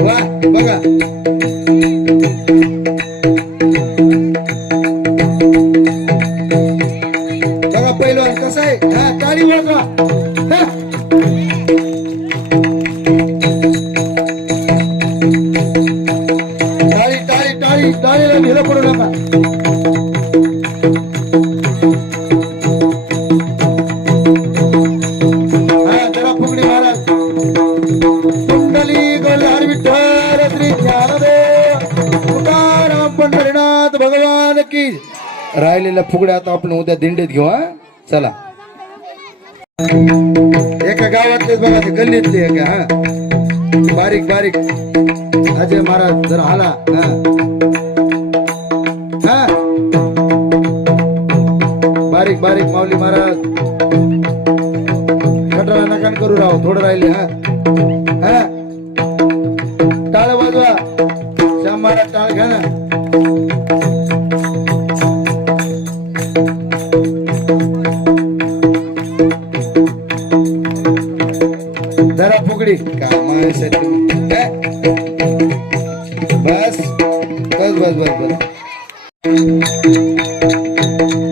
वा बघा. विठ्ठल श्री ज्ञानदेव. तुकाराम पंढरीनाथ भगवान की. राहिलेल्या फुगड्या आता आपण उद्या दिंडीत घेऊ हा? चला. एका गावातलेच बघा ते गल्लीतले एका हा? बारीक बारीक. अजय महाराज जर आला हा? हा? बारीक बारीक माऊली महाराज. कटरा नकान करू राव थोडं राहिले हा? फुगडी कामासाठी हा? बस बस बस बस बस।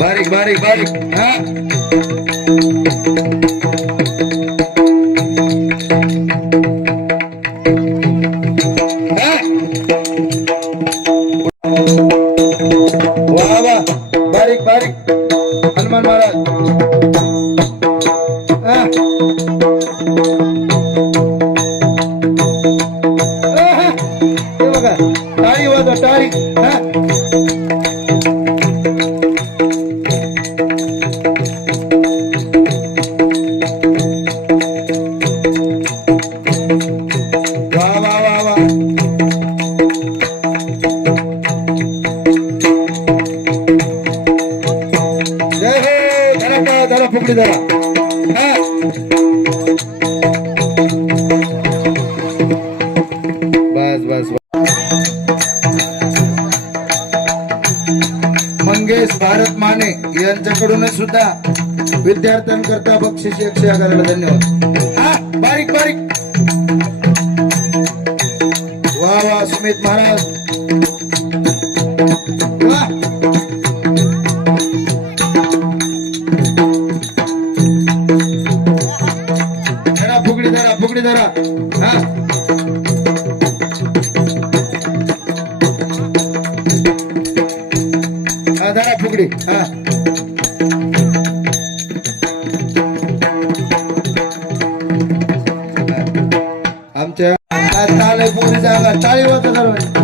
बारीक बारीक बारीक। हा। हा? वा वा बारीक बारीक। हनुमान महाराज। हा. मंगेश भारत माने यांच्याकडून सुद्धा विद्यार्थ्यांकरता बक्षीस एकशे अकराला धन्यवाद. हा बारीक बारीक. वा वा सुमित महाराज. पुरी जागा टाळी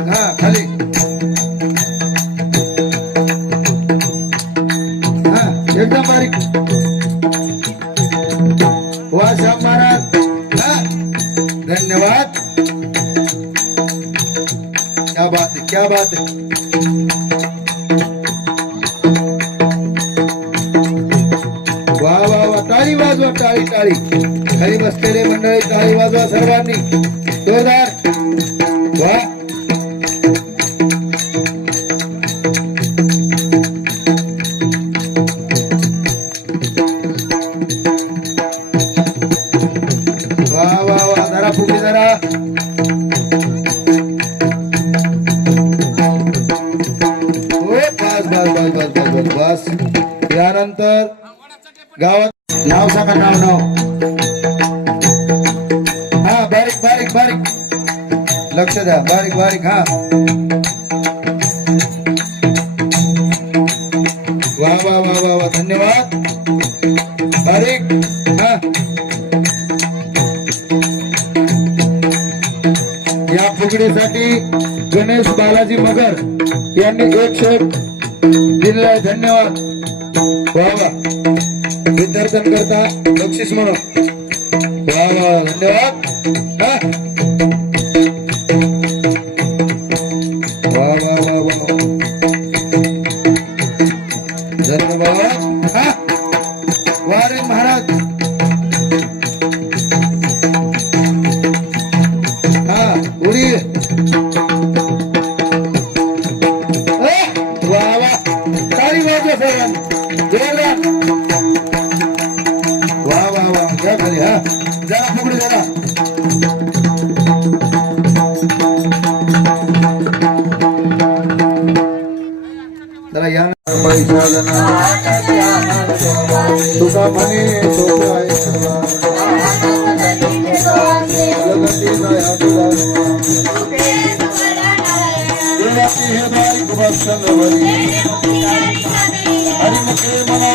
हा खाली. हा एकदम बारीक. वा श्याम महाराज. हा धन्यवाद. क्या बात है क्या बात है. या फुगडीसाठी गणेश बालाजी मगर यांनी एक शेप दिलाय धन्यवाद. वा वा. विद्यार्थ्यांकरता बक्षीस म्हणून. वा वा. धन्यवाद. 狐狸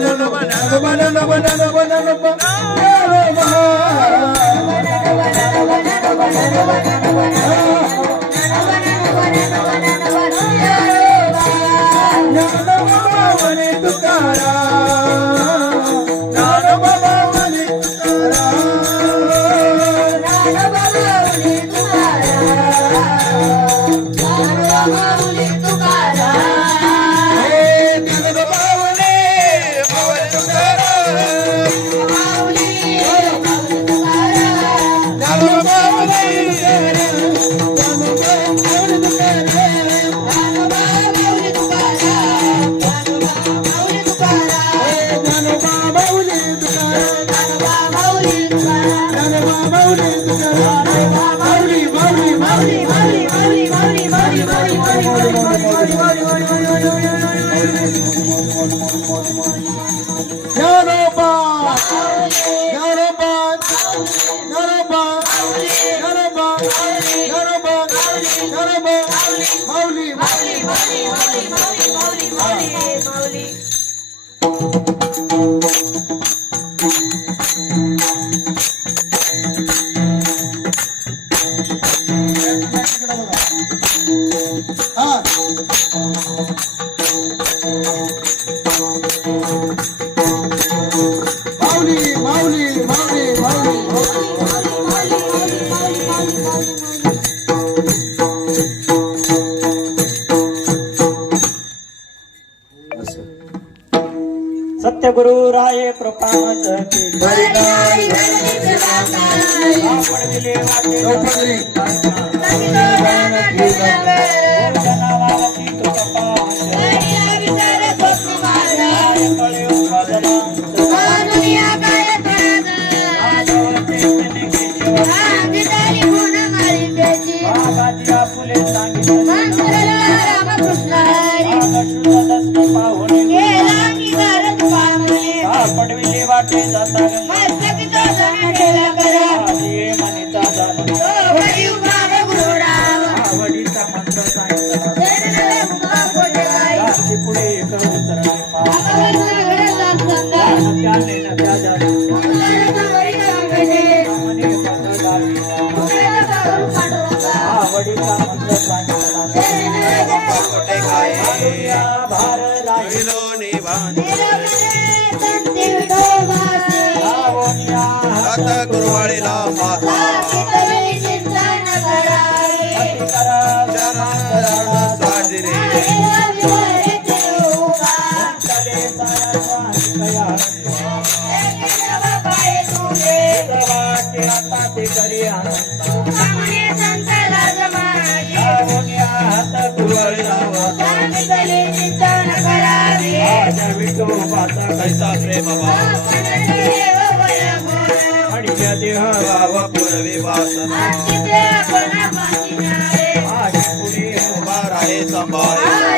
Oh, Ramona, हा माऊली माऊली माऊली माऊली सत्यगुरु राय. कृपाच आपण दिले Buenos días, भारदाई विष्णुरूपाचा प्रेम भाव अडिल्या देह भाव आज पुढे उभा राहे सांभाळे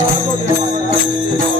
Obrigado, obrigado.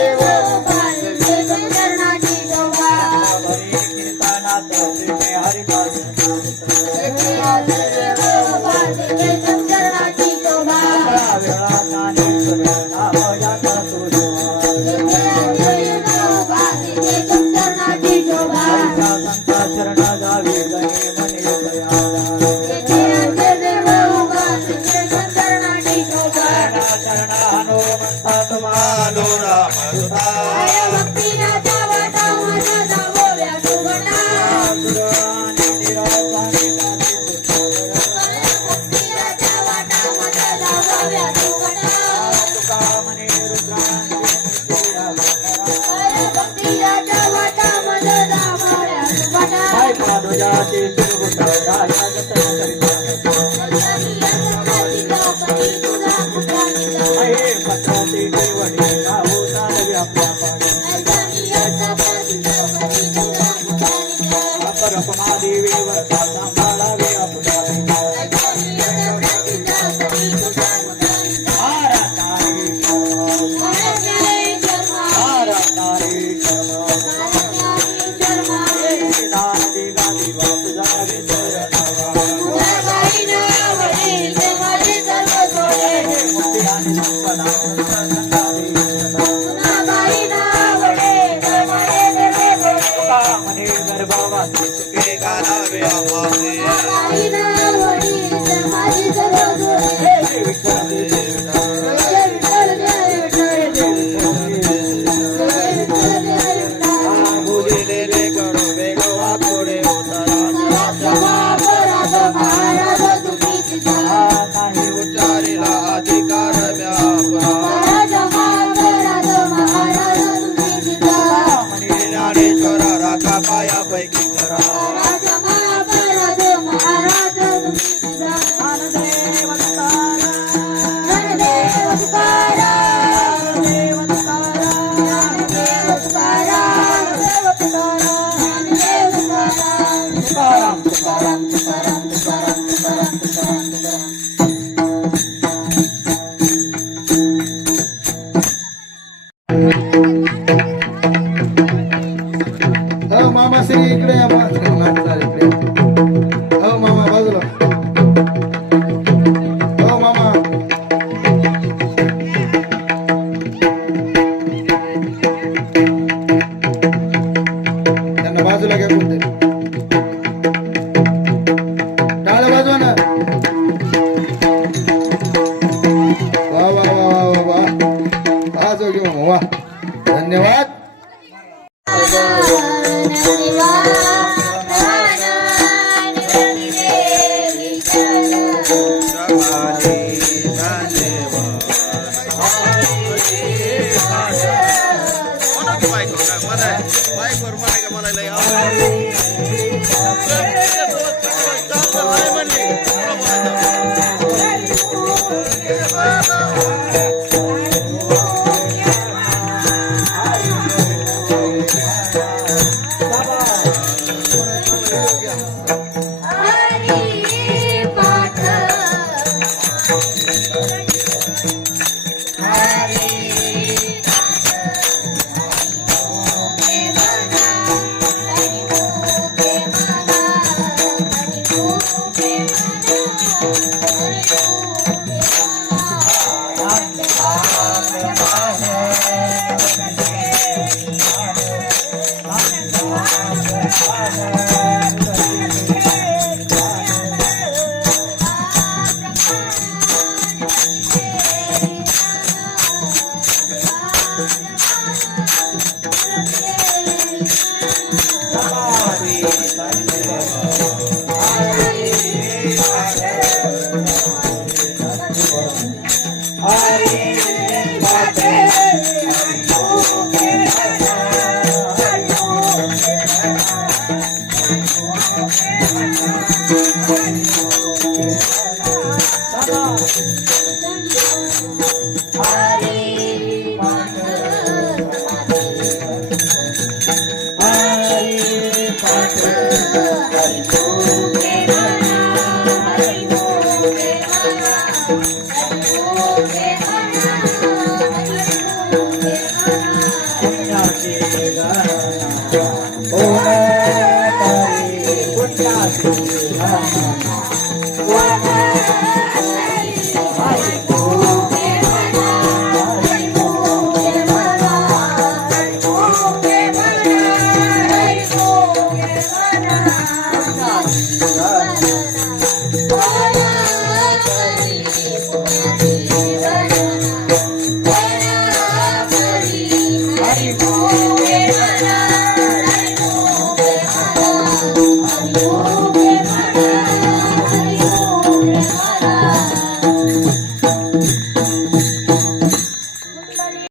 love, love. Big Arabia, సహాయమండి